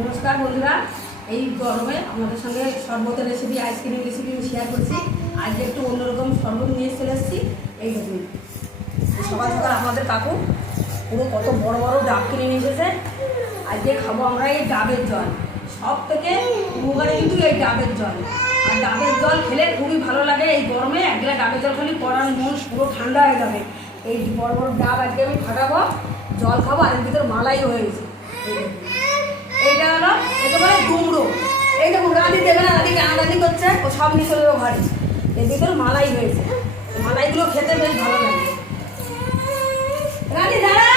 নমস্কার বন্ধুরা। এই গরমে আমাদের সঙ্গে শরবতের রেসিপি আইসক্রিম রেসিপি আমি শেয়ার করছি। আজকে একটু অন্যরকম শরবত নিয়ে চলে এসেছি এই দেখুন। সকাল সকাল আমাদের কাকু পুরো কত বড় বড় ডাব কিনে নিয়ে এসেছে। আজকে খাব আমরা এই ডাবের জল। সব থেকে উপকারে কিন্তু এই ডাবের জল। আর ডাবের জল খেলে খুবই ভালো লাগে। এই গরমে এক গ্লাস ডাবের জল খালি পড়ার মন পুরো ঠান্ডা হয়ে যাবে। এই বড় বড় ডাব আজকে আমি ফাটাবো, জল খাব, আর এর ভিতরে মালাই হয়ে দেখুন। এইটা হলো এটা বলে ডুমরো এই দেখুন রাঁধি দেবে না রাঁধি রাঁধি করছে ও সব যাব ঘরে ভিতরে মালাই হয়েছে। মালাইগুলো খেতে বেশ ভালো লাগে। রানী দাঁড়া।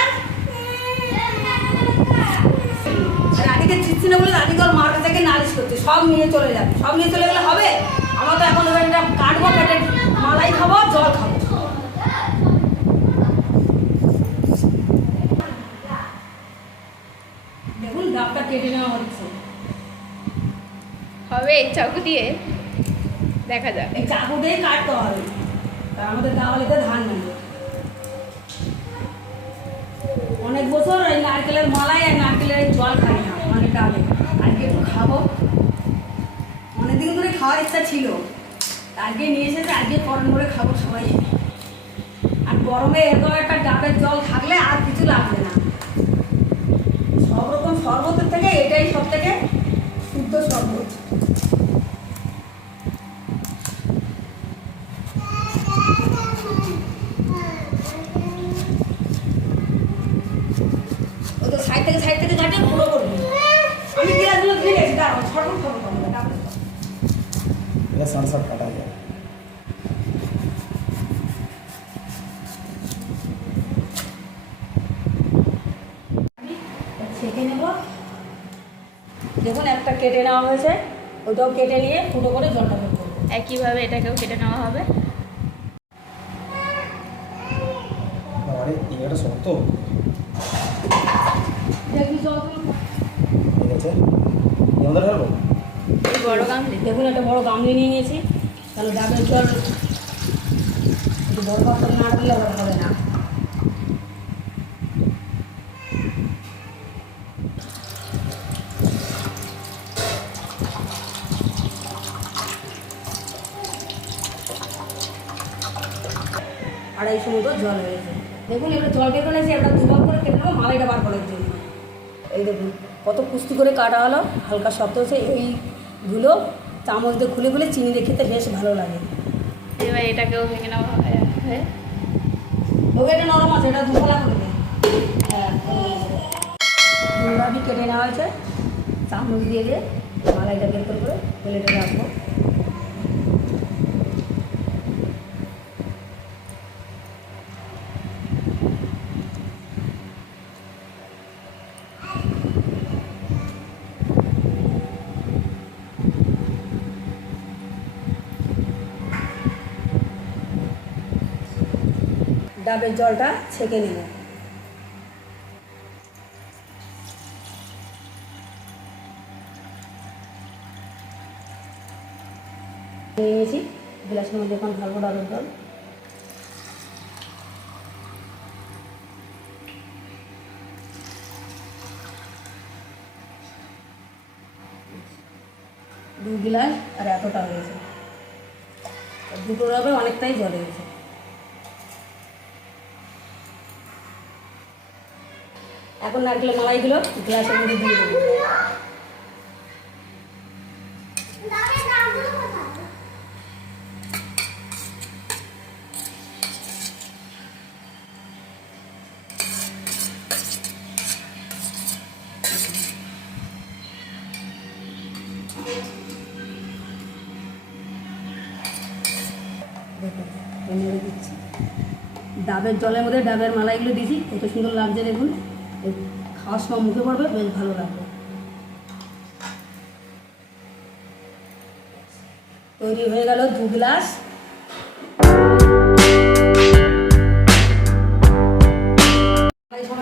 রানীকে চিচ্ছি না বলে রানীকে ওর মার থেকে নালিশ করছে। সব নিয়ে চলে যাবে। সব নিয়ে চলে গেলে হবে? আমরা তো এখন একটা কাটবো কেটে মালাই খাব, জল খাব দেখুন ডাবটা কেটে নেওয়া হচ্ছে হবে এই চাকু দিয়ে দেখা যাক। এই চাকু দিয়ে কাটতে হবে। আমাদের গাওয়ালিতে ধান নেই। অনেক বছর ওই নারকেলের মালাই আর নারকেলের জল খাই না মানে ডালে। আজকে একটু খাব। অনেকদিন ধরে খাওয়ার ইচ্ছা ছিল। আজকে নিয়ে এসেছে, আজকে গরম করে খাব সবাই। আর গরমে এরকম একটা ডাবের জল থাকলে আর কিছু লাগবে না। সব রকম শরবতের থেকে এটাই সব থেকে শুদ্ধ শরবত ও তো সাইড থেকে সাইড থেকে ঘাটে পুরো করবি আমি গ্লাসগুলো ধুয়ে গেছি দাঁড়াও শরবত খাব তো আমরা, ডাবের জল। এটা সাড়ে সাত কাটা যায় আমি ছেঁকে নেব দেখুন একটা কেটে নেওয়া হয়েছে ওটাও কেটে নিয়ে ফুটো করে জলটা বের করব একইভাবে এটাকেও কেটে নেওয়া হবে। ইয়েটা শক্ত ঠিক আছে আমাদের ঢালবো দেখুন, একটা বড় গামলি নিয়ে নিয়েছি। তাহলে ডাবের জল বড় পাত্র না দিলে হবে না আড়াইশো মতো জল হয়েছে। দেখুন এবার জল বের করেছি একটা দুবার করে কেটে নেব, মালাইটা বার করার জন্য। এই দেখুন। কত কুস্তি করে কাটা হলো হালকা শক্ত হচ্ছে এইগুলো চামচ দিয়ে খুলে খুলে চিনি দিয়ে খেতে বেশ ভালো লাগে। এবার এটাকেও ভেঙে নেওয়া হবে হয়ে। ওকে এটা নরম আছে এটা দুফলা করে দে। হ্যাঁ কেটে নেওয়া হয়েছে চামচ দিয়ে দিয়ে মালাইটা বের করে করে প্লেটে রাখব। ডাবের জলটা ছেঁকে নেব। নিয়েছি। গ্লাসের মধ্যে এখন ঢালবো ডাবের জল। দু গ্লাস আর এতটা হয়েছে। দুটো ডাবে অনেকটাই জল হয়েছে। এখন নারকেলের মালাইগুলো গ্লাসের মধ্যে দিয়ে দেবো ডাবের জলের মধ্যে ডাবের মালাইগুলো দিয়েছি, কত সুন্দর লাগছে দেখুন। খাওয়ার সময় মুখে পড়বে বেশ ভালো লাগবে। তৈরি হয়ে গেল দু গ্লাস।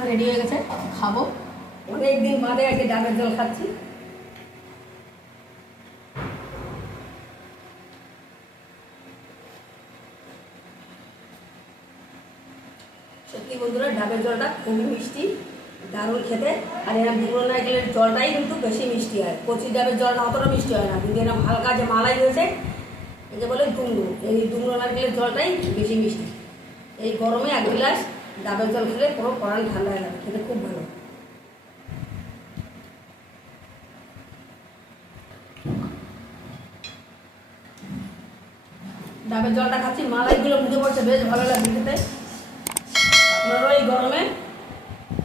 রেডি হয়ে গেছে খাব। অনেক দিন বাদে আজকে ডাবের জল খাচ্ছি। সত্যি বন্ধুরা ডাবের জলটা খুবই মিষ্টি। দারুণ খেতে। আর এরকম দুপুর নারকেলের জলটাই কিন্তু বেশি মিষ্টি হয়। কচি ডাবের জলটা অতটা মিষ্টি হয় না। কিন্তু এরকম হালকা যে মালাই রয়েছে, একে বলে ডুমরু এই ডুমরু নারকেলের জলটাই বেশি মিষ্টি। এই গরমে এক গ্লাস ডাবের জল খেলে পুরো পরান ঠান্ডা হয়ে যাবে। খেতে খুব ভালো। ডাবের জলটা খাচ্ছি। মালাইগুলো মুখে পড়ছে, বেশ ভালো লাগছে খেতে। আপনারাও এই গরমে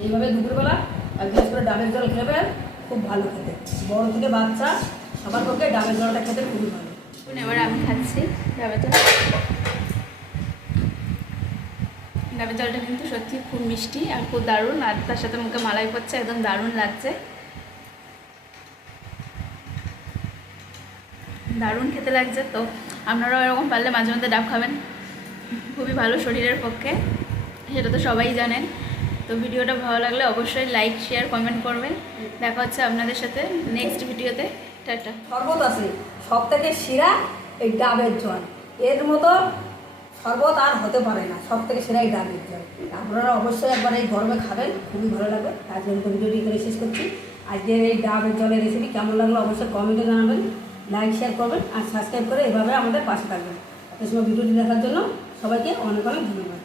এইভাবে দুপুরবেলা এক গ্লাস করে ডাবের জল খেবেন খুব ভালো খেতে। বড় থেকে বাচ্চা, সবার পক্ষে ডাবের জলটা খেতে খুবই ভালো। এবার আমি খাচ্ছি। ডাবের জল ডাবের জলটা কিন্তু সত্যি খুব মিষ্টি আর খুব দারুণ, আর তার সাথে মুখে মালাই পড়ছে, একদম দারুণ লাগছে। দারুণ খেতে লাগছে তো। আপনারাও এরকম পারলে মাঝে মধ্যে ডাব খাবেন। খুবই ভালো শরীরের পক্ষে, সেটা তো সবাই জানেন। তো ভিডিওটা ভালো লাগলে অবশ্যই লাইক, শেয়ার, কমেন্ট করবেন। দেখা হচ্ছে আপনাদের সাথে নেক্সট ভিডিওতে। টাটা। শরবত আছে। সব থেকে সেরা এই ডাবের জল। এর মতো শরবত আর হতে পারে না। সব থেকে সেরা এই ডাবের জল। আপনারা অবশ্যই একবার এই গরমে খাবেন। খুবই ভালো লাগবে। তার জন্য তো ভিডিওটি এখানে শেষ করছি। আজকের এই ডাবের জলের রেসিপি কেমন লাগল অবশ্যই কমেন্টে জানাবেন। লাইক শেয়ার করবেন আর সাবস্ক্রাইব করে এভাবে আমাদের পাশে থাকবেন। আপনার সময় ভিডিওটি দেখার জন্য সবাইকে অনেক অনেক ধন্যবাদ।